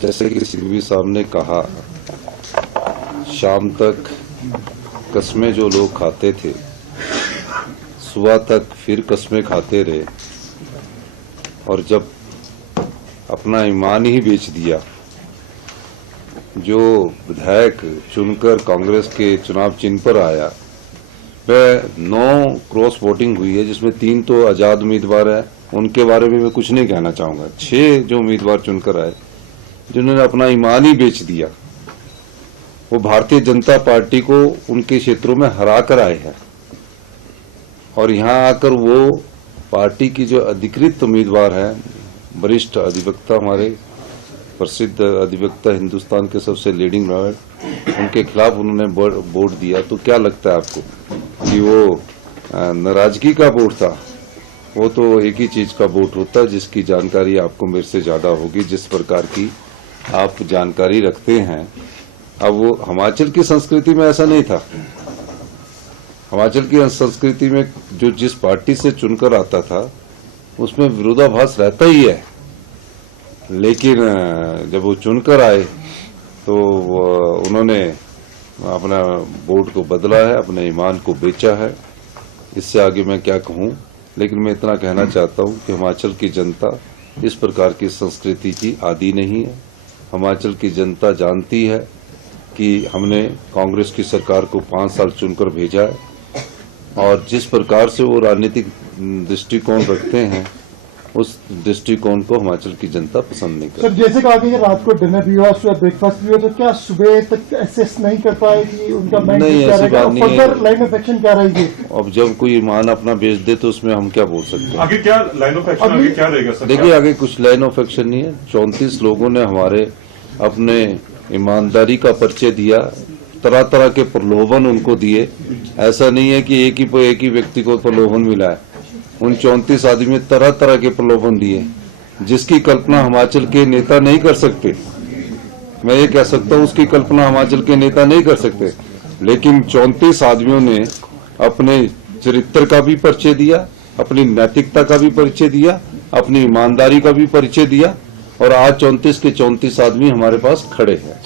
जैसे कि सिंघवी साहब ने कहा, शाम तक कस्में जो लोग खाते थे, सुबह तक फिर कस्में खाते रहे, और जब अपना ईमान ही बेच दिया, जो विधायक चुनकर कांग्रेस के चुनाव चिन्ह पर आया, वह 9 क्रॉस वोटिंग हुई है, जिसमें 3 तो आजाद उम्मीदवार है, उनके बारे में मैं कुछ नहीं कहना चाहूंगा। 6 जो उम्मीदवार चुनकर आए, जिन्होंने अपना ईमान ही बेच दिया, वो भारतीय जनता पार्टी को उनके क्षेत्रों में हरा कर आए हैं, और यहाँ आकर वो पार्टी की जो अधिकृत उम्मीदवार हैं, वरिष्ठ अधिवक्ता, हमारे प्रसिद्ध अधिवक्ता, हिंदुस्तान के सबसे लीडिंग लॉयर, उनके खिलाफ उन्होंने वोट दिया। तो क्या लगता है आपको कि वो नाराजगी का वोट था? वो तो एक ही चीज का वोट होता है, जिसकी जानकारी आपको मेरे से ज्यादा होगी, जिस प्रकार की आप जानकारी रखते हैं। अब वो हिमाचल की संस्कृति में ऐसा नहीं था। हिमाचल की संस्कृति में जो जिस पार्टी से चुनकर आता था, उसमें विरोधाभास रहता ही है, लेकिन जब वो चुनकर आए तो उन्होंने अपना वोट को बदला है, अपने ईमान को बेचा है। इससे आगे मैं क्या कहूं, लेकिन मैं इतना कहना चाहता हूं कि हिमाचल की जनता इस प्रकार की संस्कृति की आदी नहीं है। हिमाचल की जनता जानती है कि हमने कांग्रेस की सरकार को 5 साल चुनकर भेजा है, और जिस प्रकार से वो राजनीतिक दृष्टिकोण रखते हैं, उस दृष्टिकोण को हिमाचल की जनता पसंद नहीं करती। सर, जैसे कहा कि रात को डिनर भी हुआ, सुबह ब्रेकफास्ट भी हुआ, तो क्या सुबह तक एसेस नहीं कर पाए कि उनका नहीं, ऐसी बात नहीं है। लाइन ऑफ एक्शन क्या रहेगी? अब जब कोई ईमान अपना बेच दे तो उसमें हम क्या बोल सकते हैं? आगे क्या लाइन ऑफ एक्शन आगे क्या रहेगा सर? देखिए, आगे कुछ लाइन ऑफ एक्शन नहीं है। 34 लोगों ने हमारे अपने ईमानदारी का परिचय दिया, तरह तरह के प्रलोभन उनको दिए। ऐसा नहीं है कि एक ही व्यक्ति को प्रलोभन मिला है। उन 34 आदमी तरह तरह के प्रलोभन दिए, जिसकी कल्पना हिमाचल के नेता नहीं कर सकते। मैं ये कह सकता हूँ, उसकी कल्पना हिमाचल के नेता नहीं कर सकते, लेकिन 34 आदमियों ने अपने चरित्र का भी परिचय दिया, अपनी नैतिकता का भी परिचय दिया, अपनी ईमानदारी का भी परिचय दिया, और आज 34 के 34 आदमी हमारे पास खड़े हैं।